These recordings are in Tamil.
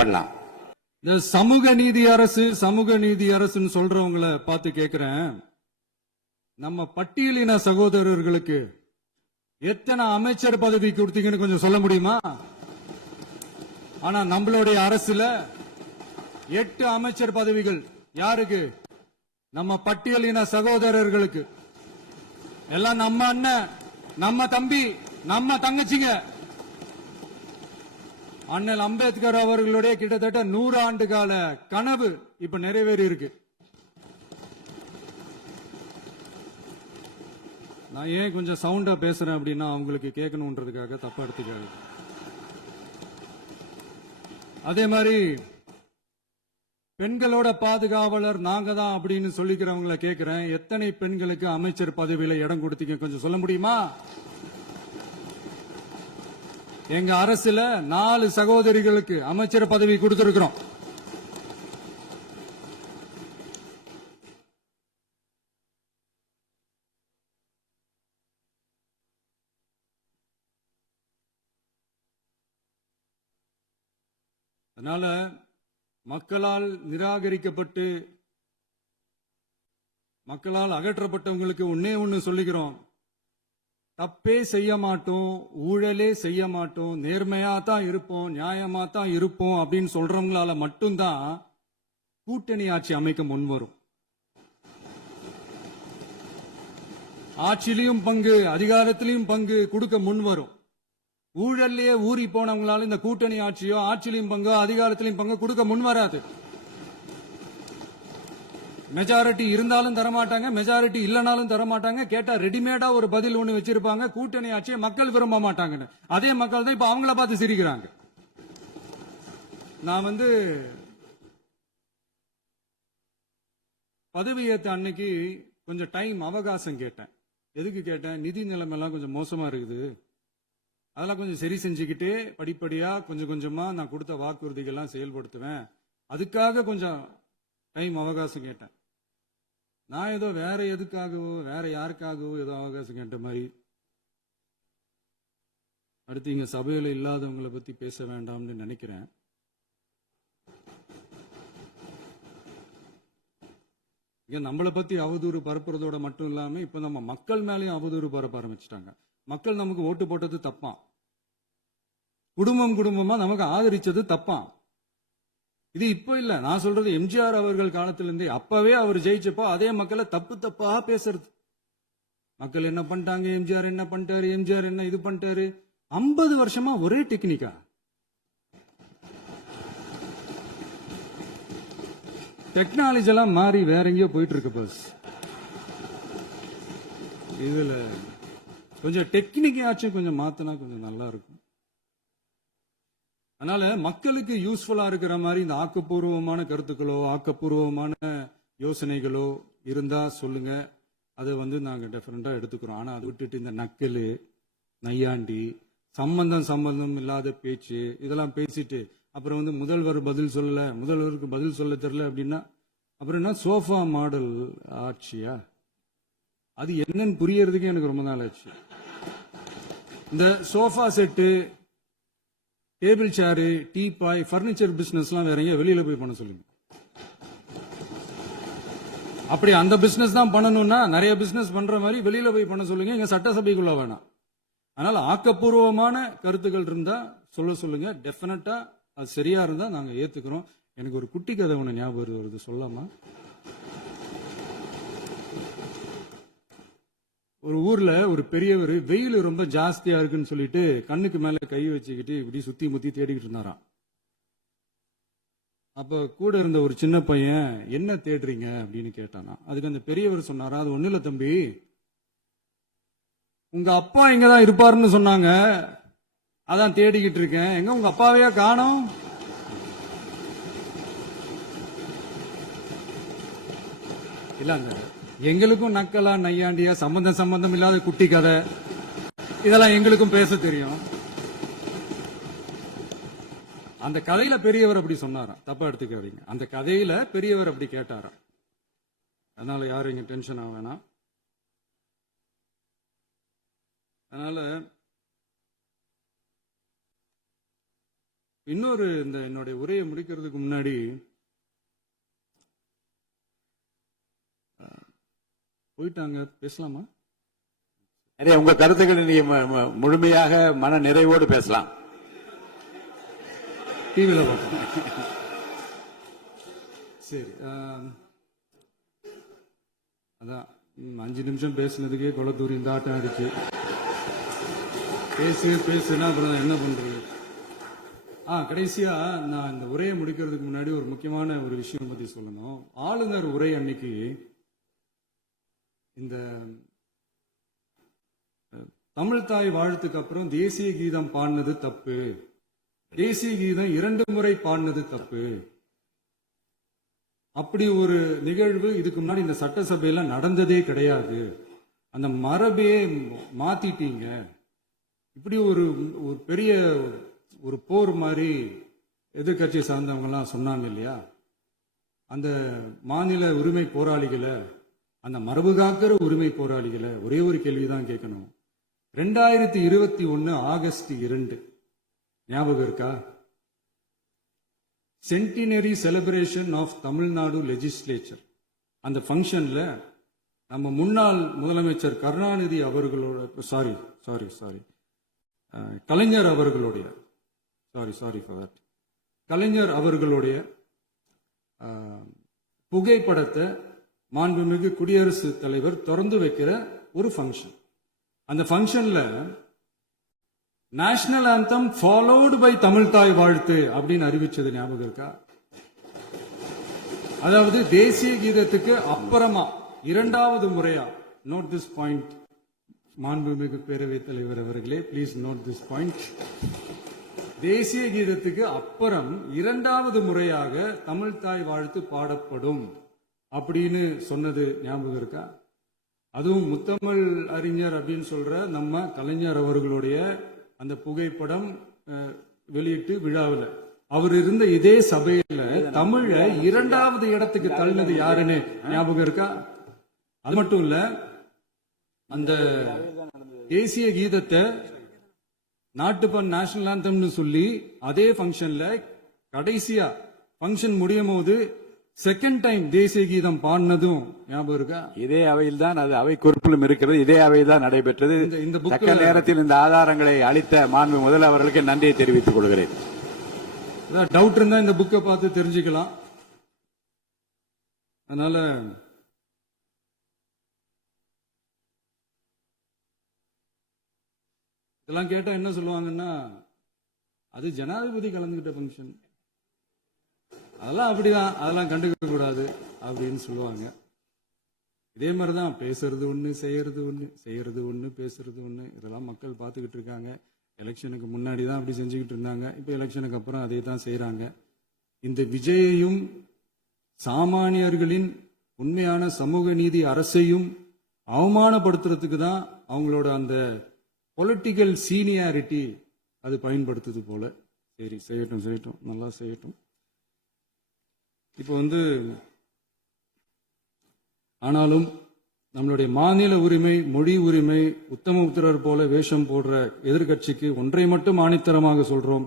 பண்ணலாம். இந்த சமூக நீதி அரசுன்னு சொல்றவங்களை பார்த்து கேட்கிறேன், நம்ம பட்டியலின சகோதரர்களுக்கு எத்தனை அமைச்சர் பதவி கொடுத்தீங்கன்னு கொஞ்சம் சொல்ல முடியுமா? ஆனா நம்மளுடைய அரசுல 8 அமைச்சர் பதவிகள் யாருக்கு? நம்ம பட்டியலின சகோதரர்களுக்கு. எல்லாம் நம்ம அண்ணன், நம்ம தம்பி, நம்ம தங்கச்சிங்க. அண்ணல் அம்பேத்கர் அவர்களுடைய கிட்டத்தட்ட 100 ஆண்டு கால கனவு இப்ப நிறைவேறி இருக்கு. நான் ஏன் கொஞ்சம் சவுண்டா பேசுறேன் அப்படின்னா அவங்களுக்கு கேட்கணும்ன்றதுக்காக, தப்பா எடுத்துக்காது. அதே மாதிரி பெண்களோட பாதுகாவலர் நாங்க தான் அப்படின்னு சொல்லிக்கிறவங்களை கேட்கிறேன், எத்தனை பெண்களுக்கு அமைச்சர் பதவியில இடம் கொடுத்தீங்க கொஞ்சம் சொல்ல முடியுமா? எங்க அரசுல 4 சகோதரிகளுக்கு அமைச்சர் பதவி கொடுத்திருக்கிறோம். அதனால மக்களால் நிராகரிக்கப்பட்டு மக்களால் அகற்றப்பட்டவங்களுக்கு ஒண்ணு சொல்லிக்கிறோம், தப்பே செய்ய மாட்டோம், ஊழலே செய்ய மாட்டோம், நேர்மையா தான் இருப்போம், நியாயமா தான் இருப்போம் அப்படின்னு சொல்றவங்களால மட்டும்தான் கூட்டணி ஆட்சி அமைக்க முன்வரும். ஆட்சியிலையும் பங்கு, அதிகாரத்திலையும் பங்கு கொடுக்க முன்வரும். ஊழல்லையே ஊறி போனவங்களால இந்த கூட்டணி ஆட்சியோ, ஆட்சியிலையும் பங்கு, அதிகாரத்திலையும் பங்கு கொடுக்க முன்வராது. மெஜாரிட்டி இருந்தாலும் தரமாட்டாங்க, மெஜாரிட்டி இல்லைனாலும் தரமாட்டாங்க. கேட்டா ரெடிமேடா ஒரு பதில் ஒண்ணு வச்சிருப்பாங்க, கூட்டணி ஆட்சியை மக்கள் விரும்ப மாட்டாங்கன்னு. அதே மக்கள் தான் இப்ப அவங்கள பார்த்து சிரிக்கிறாங்க. நான் பதவி ஏத்த அன்னைக்கு கொஞ்சம் டைம் அவகாசம் கேட்டேன். எதுக்கு கேட்டேன்? நிதி நிலைமைலாம் கொஞ்சம் மோசமா இருக்குது, அதெல்லாம் கொஞ்சம் சரி செஞ்சுக்கிட்டு படிப்படியா கொஞ்சம் கொஞ்சமா நான் கொடுத்த வாக்குறுதிகள்லாம் செயல்படுத்துவேன், அதுக்காக கொஞ்சம் டைம் அவகாசம் கேட்டேன். நான் ஏதோ வேற எதுக்காகவோ வேற யாருக்காகவோ ஏதோ அவகாசம் கேட்ட மாதிரி. அடுத்து இங்க சபையில இல்லாதவங்களை பத்தி பேச வேண்டாம்னு நினைக்கிறேன். இங்க நம்மளை பத்தி அவதூறு பரப்புறதோட மட்டும் இல்லாம இப்ப நம்ம மக்கள் மேலேயும் அவதூறு பரப்ப ஆரம்பிச்சிட்டாங்க. மக்கள் நமக்கு ஓட்டு போட்டது தப்பான், குடும்பமா நமக்கு ஆதரிச்சது தப்பான். இது இப்ப இல்ல, நான் சொல்றது எம்ஜிஆர் அவர்கள் காலத்திலிருந்தே. அப்பவே அவர் ஜெயிச்சப்போ அதே மக்களை தப்பா பேசுறது. மக்கள் என்ன பண்ணிட்டாங்க, எம்ஜிஆர் என்ன பண்ணிட்டாரு, எம்ஜிஆர் என்ன இது பண்ணிட்டாரு. 50 வருஷமா ஒரே டெக்னிக்கா. டெக்னாலஜி எல்லாம் மாறி வேற எங்கேயோ போயிட்டு இருக்கு பஸ். இதுல கொஞ்சம் டெக்னிக்காச்சும் கொஞ்சம் மாத்தினா கொஞ்சம் நல்லா இருக்கும். அதனால மக்களுக்கு யூஸ்ஃபுல்லா இருக்கிற மாதிரி இந்த ஆக்கப்பூர்வமான கருத்துக்களோ ஆக்கப்பூர்வமான யோசனைகளோ இருந்தா சொல்லுங்க, அதை நாங்க டெஃபரெண்டா எடுத்துக்கிறோம். ஆனா அதை விட்டுட்டு இந்த நக்கலு, நையாண்டி, சம்பந்தம் இல்லாத பேச்சு இதெல்லாம் பேசிட்டு அப்புறம் முதல்வர் பதில் சொல்லல, முதல்வருக்கு பதில் சொல்ல தெரியல அப்படின்னா அப்புறம் என்ன சோஃபா மாடல் ஆட்சியா? அது என்னன்னு புரியறதுக்கு எனக்கு ரொம்ப நாள் ஆச்சு. இந்த sofa set, table chair, teapoy, furniture பிசினஸ்லாம் வேற எங்க வெளியில போய் பண்ண சொல்லுங்க. அப்படி அந்த பிசினஸ் தான் பண்ணணும்னா நிறைய பிசினஸ் பண்ற மாதிரி வெளியில போய் பண்ண சொல்லுங்க, இங்க சட்டசபைக்குள்ள வேணாம். அதனால ஆக்கப்பூர்வமான கருத்துக்கள் இருந்தா சொல்லுங்க, டெஃபினட்டா அது சரியா இருந்தா நாங்க ஏத்துக்கிறோம். எனக்கு ஒரு குட்டி கதை ஒண்ணு ஞாபகம் வருது, சொல்லாமா? ஒரு ஊர்ல ஒரு பெரியவர் வெயில் ரொம்ப ஜாஸ்தியா இருக்குன்னு சொல்லிட்டு கண்ணுக்கு மேல கை வச்சுக்கிட்டு இப்படி சுத்தி முத்தி தேடிக்கிட்டு இருந்தாராம். அப்ப கூட இருந்த ஒரு சின்ன பையன் என்ன தேடுறீங்க அப்படின்னு கேட்டானா. அதுக்கு அந்த பெரியவர் சொன்னாரா, அது ஒண்ணு இல்ல தம்பி, உங்க அப்பா இங்கதான் இருப்பாருன்னு சொன்னாங்க, அதான் தேடிக்கிட்டு இருக்கேன். எங்க உங்க அப்பாவையா காணோம்? இல்லங்க, எங்களுக்கும் நக்கலா நையாண்டியா சம்பந்தம் இல்லாத குட்டி கதை இதெல்லாம் எங்களுக்கும் பேச தெரியும். அந்த கதையில பெரியவர் அப்படி சொன்னாராம், தப்பா எடுத்துக்காதீங்க. அந்த கதையில பெரியவர் அப்படி கேட்டாராம். அதனால யாரும் இங்க டென்ஷன் ஆக வேணாம். அதனால இன்னொரு இந்த என்னுடைய உரையை முடிக்கிறதுக்கு முன்னாடி போயிட்டாங்க, பேசலாமா? நிறைய உங்க கருத்துக்களை நீங்க முழுமையாக மன நிறைவோடு பேசலாம். டிவியில் பார்ப்போம். சரி, அதான் 5 நிமிஷம் பேசுனதுக்கே கொளத்தூரி இந்த ஆட்டம் இருக்கு. பேசுனா அப்புறம் என்ன பண்றது? கடைசியா நான் இந்த உரையை முடிக்கிறதுக்கு முன்னாடி ஒரு முக்கியமான ஒரு விஷயம் பத்தி சொல்லணும். ஆளுநர் உரை அன்னைக்கு இந்த தமிழ் தாய் வாழ்த்துக்கு அப்புறம் தேசிய கீதம் பாடினது தப்பு, தேசிய கீதம் 2 முறை பாடினது தப்பு, அப்படி ஒரு நிகழ்வு இதுக்கு முன்னாடி இந்த சட்டசபையில நடந்ததே கிடையாது, அந்த மரபையே மாத்திட்டீங்க, இப்படி ஒரு பெரிய ஒரு போர் மாதிரி எதிர்கட்சி சார்ந்தவங்க எல்லாம் சொன்னாங்க இல்லையா? அந்த மாநில உரிமை போராளிகளை, அந்த மரபு காக்கிற உரிமை போராளிகளை ஒரே ஒரு கேள்விதான் கேட்கணும். 2021 ஆகஸ்ட் 2 ஞாபகம் இருக்கா? Centenary celebration of Tamil Nadu legislature. அந்த ஃபங்க்ஷன்ல நம்ம முன்னாள் முதலமைச்சர் கருணாநிதி அவர்களோட கலைஞர் அவர்களுடைய கலைஞர் அவர்களுடைய புகைப்படத்தை மாண்புமிகு குடியரசுத் தலைவர் திறந்து வைக்கிற ஒரு ஃபங்க்ஷன். அந்த ஃபங்க்ஷன்ல national anthem followed by Tamil Thai Vazhthu அப்படின்னு அறிவிச்சது ஞாபகம் இருக்கா? அதாவது தேசிய கீதத்துக்கு அப்புறமா 2வது முறையா, நோட் திஸ் பாயிண்ட் மாண்புமிகு பேரவைத் தலைவர் அவர்களே, பிளீஸ் நோட் திஸ் பாயிண்ட். தேசிய கீதத்துக்கு அப்புறம் 2வது முறையாக தமிழ் தாய் வாழ்த்து பாடப்படும் அப்படின்னு சொன்னது ஞாபகம் இருக்கா? அதுவும் முத்தமிழ் அறிஞர் அப்படின்னு சொல்ற நம்ம கலைஞர் அவர்களுடைய அந்த புகைப்படம் வெளியிட்டு விழாவில் அவர் இருந்த இதே சபையில தமிழ 2வது இடத்துக்கு தள்ளினது யாருன்னு ஞாபகம் இருக்கா? அது மட்டும் இல்ல, அந்த தேசிய கீதத்தை நாட்டுப்பண் நேஷனல் ஆந்தம்னு சொல்லி அதே ஃபங்க்ஷன்ல கடைசியா ஃபங்க்ஷன் முடியும் போது செகண்ட் டைம் தேசிய கீதம் பாடினதும் ஞாபகம் இருக்கா? இதே அவையில் தான், அது அவை குறிப்பிலும் இருக்கிறது, இதே அவையில் தான் நடைபெற்றது. இந்த நேரத்தில் இந்த ஆதாரங்களை அளித்த மாண்பு முதல்வர்களுக்கு நன்றியை தெரிவித்துக் கொள்கிறேன். டவுட் இருந்தா இந்த புக்கை பார்த்து தெரிஞ்சுக்கலாம். அதனால இதெல்லாம் கேட்டா என்ன சொல்லுவாங்கன்னா, அது ஜனாதிபதி கலந்துகிட்ட ஃபங்க்ஷன், அதெல்லாம் அப்படிதான், அதெல்லாம் கண்டுக்க கூடாது அப்படின்னு சொல்லுவாங்க. இதே மாதிரிதான் பேசுறது ஒண்ணு, செய்யறது ஒண்ணு, செய்யறது ஒண்ணு, பேசுறது ஒண்ணு. இதெல்லாம் மக்கள் பார்த்துக்கிட்டு இருக்காங்க. எலெக்ஷனுக்கு முன்னாடி தான் அப்படி செஞ்சுக்கிட்டு இருந்தாங்க, இப்ப எலெக்ஷனுக்கு அப்புறம் அதே தான் செய்யறாங்க. இந்த விஜயையும் சாமானியர்களின் உண்மையான சமூக நீதி அரசையும் அவமானப்படுத்துறதுக்கு தான் அவங்களோட அந்த பொலிட்டிக்கல் சீனியாரிட்டி அது பயன்படுத்துது போல. சரி, செய்யட்டும், நல்லா செய்யட்டும். இப்போ ஆனாலும் நம்மளுடைய மாநில உரிமை, மொழி உரிமை, உத்தமபுத்திரர் போல வேஷம் போடுற எதிர்கட்சிக்கு ஒன்றை மட்டும் ஆணித்தரமாக சொல்றோம்.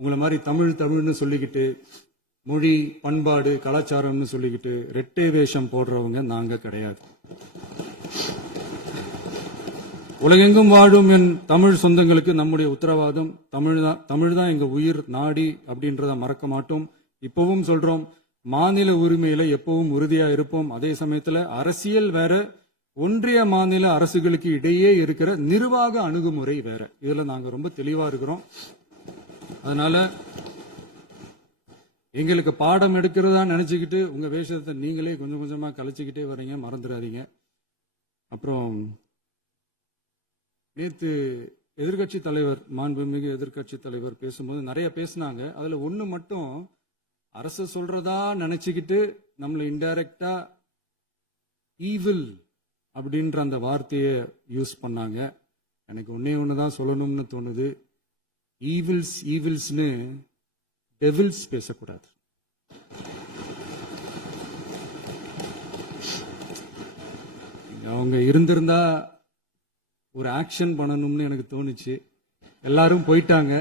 உங்களை மாதிரி தமிழ்னு சொல்லிக்கிட்டு, மொழி, பண்பாடு, கலாச்சாரம்னு சொல்லிக்கிட்டு ரெட்டை வேஷம் போடுறவங்க நாங்க கிடையாது. உலகெங்கும் வாழும் என் தமிழ் சொந்தங்களுக்கு நம்முடைய உத்தரவாதம் தமிழ் தான் எங்க உயிர் நாடி அப்படின்றத மறக்க மாட்டோம். இப்பவும் சொல்றோம், மாநில உரிமையில எப்பவும் உறுதியா இருப்போம். அதே சமயத்துல அரசியல் வேற, ஒன்றிய மாநில அரசுகளுக்கு இடையே இருக்கிற நிர்வாக அணுகுமுறை வேற. இதுல நாங்க ரொம்ப தெளிவா இருக்கிறோம். அதனால எங்களுக்கு பாடம் எடுக்கிறதா நினைச்சுக்கிட்டு உங்க வேஷத்தை நீங்களே கொஞ்சம் கொஞ்சமா கலைச்சுக்கிட்டே வர்றீங்க, மறந்துடாதீங்க. அப்புறம் நேத்து எதிர்கட்சி தலைவர், மாண்புமிகு எதிர்கட்சி தலைவர் பேசும்போது நிறைய பேசினாங்க. அதுல ஒண்ணு மட்டும் அரசு சொல்றதா நினைச்சுக்கிட்டு நம்மளை இன்டைரக்டா ஈவில் அப்படின்ற அந்த வார்த்தையை யூஸ் பண்ணாங்க. எனக்கு ஒண்ணுதான் சொல்லணும்னு தோணுது. ஈவில்ஸ்னு டெவில்ஸ் பேசக்கூடாது. அவங்க இருந்திருந்தா ஒரு ஆக்ஷன் பண்ணணும்னு எனக்கு தோணுச்சு. எல்லாரும் போயிட்டாங்க.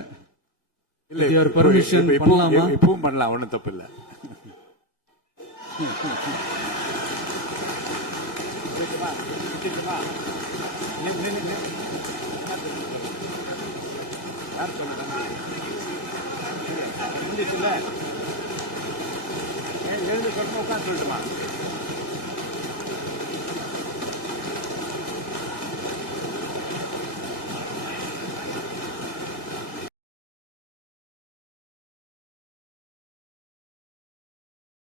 இல்ல, With your இப்போ- permission இப்போ- இப்போ- பண்ணலாமா? இப்பவும் பண்ணலாம், ஒண்ணும் தப்பு இல்ல. யார் சொல்லுங்க? எழுந்து சொல்லுங்க, உட்காந்து சொல்லட்டுமா?